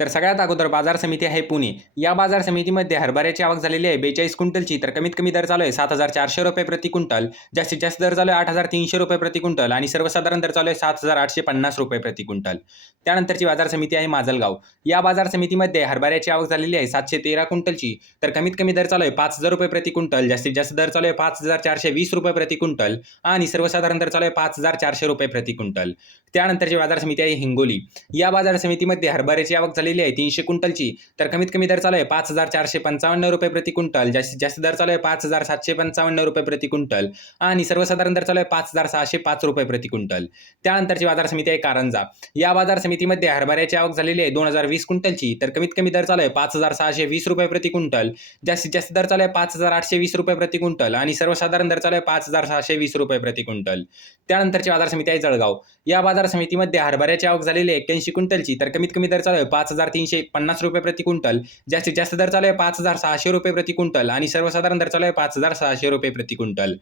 तर सगळ्यात अगोदर बाजार समिती आहे पुणे. या बाजार समितीमध्ये हरभऱ्याची आवक झालेली आहे. बेचाळीस क्विंटलची. तर कमीत कमी दर चालू आहे सात हजार चारशे रुपये प्रति क्विंटल. जास्तीत जास्त दर चालू आहे आठ हजार तीनशे रुपये प्रति क्विंटल आणि सर्वसाधारण दर चालू आहे सात हजार आठशे पन्नास रुपये प्रति क्विंटल. त्यानंतरची बाजार समिती आहे माजलगाव. या बाजार समितीमध्ये हरभऱ्याची आवक झालेली आहे सातशे तेरा क्विंटलची. तर कमीत कमी दर चालू आहे पाच हजार रुपये प्रति क्विंटल. जास्तीत जास्त दर चालू आहे पाच हजार चारशे वीस रुपये प्रति क्विंटल आणि सर्वसाधारण दर चालू आहे पाच हजार चारशे रुपये प्रति क्विंटल. त्यानंतरची बाजार समिती आहे हिंगोली. या बाजार समितीमध्ये हरभऱ्याची आवक झाली आलेली आहे तीनशे क्विंटलची. तर कमीत कमी दर चालू आहे पाच हजार चारशे पंचावन्न रुपये प्रति क्विंटल. जास्तीत जास्त दर चालू आहे पाच हजार सातशे पंचावन्न रुपये प्रति क्विंटल. आणि सर्वसाधारण दर चालू आहे पाच हजार सहाशे पाच रुपये प्रति क्विंटल. त्यानंतरची बाजार समिती आहे कारंजा. या बाजार समितीमध्ये हरभऱ्याची आवक झालेली आहे दोन हजार वीस क्विंटलची. तर कमीत कमी दर चालू आहे पाच हजार सहाशे वीस रुपये प्रति क्विंटल. जास्तीत जास्त दर चालू आहे पाच हजार आठशे वीस रुपये प्रति क्विंटल. आणि सर्वसाधारण दर चालू आहे पाच हजार सहाशे वीस रुपये प्रति क्विंटल. त्यानंतरची बाजार समिती आहे जळगाव. या बाजार समितीमध्ये हरभऱ्याची आवक झालेली आहे एक्क्याऐंशी क्विंटलची. तर कमीत कमी दर चालू आहे पाच हजार तीनशे पन्नास रुपये प्रति क्विंटल. जास्तीत जास्त दर चालू आहे पाच हजार सहाशे रुपये प्रति क्विंटल आणि सर्वसाधारण दर चालू आहे पाच हजार सहाशे रुपये प्रति क्विंटल.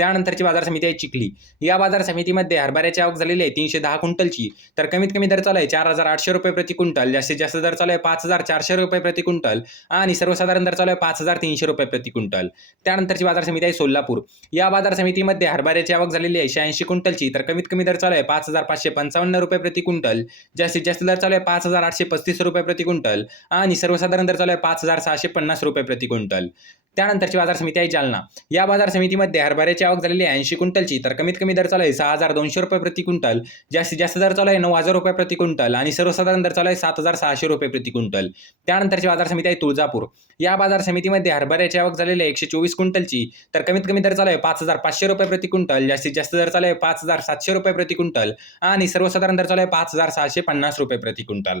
त्यानंतरची बाजार समिती आहे चिखली. या बाजार समितीमध्ये हरभऱ्याची आवक झालेली आहे तीनशे दहा क्विंटलची. तर कमीत कमी दर चालू आहे चार हजार आठशे रुपये प्रति क्विंटल. जास्तीत जास्त दर चालू आहे पाच हजार चारशे रुपये प्रति क्विंटल. आणि सर्वसाधारण दर चालू आहे पाच हजार तीनशे रुपये प्रति क्विंटल. त्यानंतरची बाजार समिती आहे सोलापूर. या बाजार समितीमध्ये हरभऱ्याची आवक झालेली आहे शहाऐंशी क्विंटलची. तर कमीत कमी दर चालू आहे पाच हजार पाचशे पंचावन्न रुपये प्रति क्विंटल. जास्तीत जास्त दर चालू आहे पाच हजार आठशे पस्तीस रुपये प्रति क्विंटल. आणि सर्वसाधारण दर चालू आहे पाच हजार सहाशे पन्नास रुपये प्रति क्विंटल. त्यानंतरची बाजार समिती आहे जालना. या बाजार समितीमध्ये हरभऱ्याची आवक झालेली आहे ऐंशी क्विंटलची. तर कमीत कमी दर चालू आहे सहा हजार दोनशे रुपये प्रति क्विंटल. जास्तीत जास्त दर चालू आहे नऊ हजार रुपये प्रति क्विंटल आणि सर्वसाधारण दर चालू आहे सात हजार सहाशे रुपये प्रति क्विंटल. त्यानंतरची बाजार समिती आहे तुळजापूर. या बाजार समितीमध्ये हरभऱ्याची आवक झालेली आहे एकशे चोवीस क्विंटलची. तर कमीत कमी दर चालू आहे पाच हजार पाचशे रुपये प्रति क्विंटल. जास्तीत जास्त दर चालू आहे पाच हजार सातशे रुपये प्रति क्विंटल आणि सर्वसाधारण दर चालू आहे पाच हजार सहाशे पन्नास रुपये प्रति क्विंटल.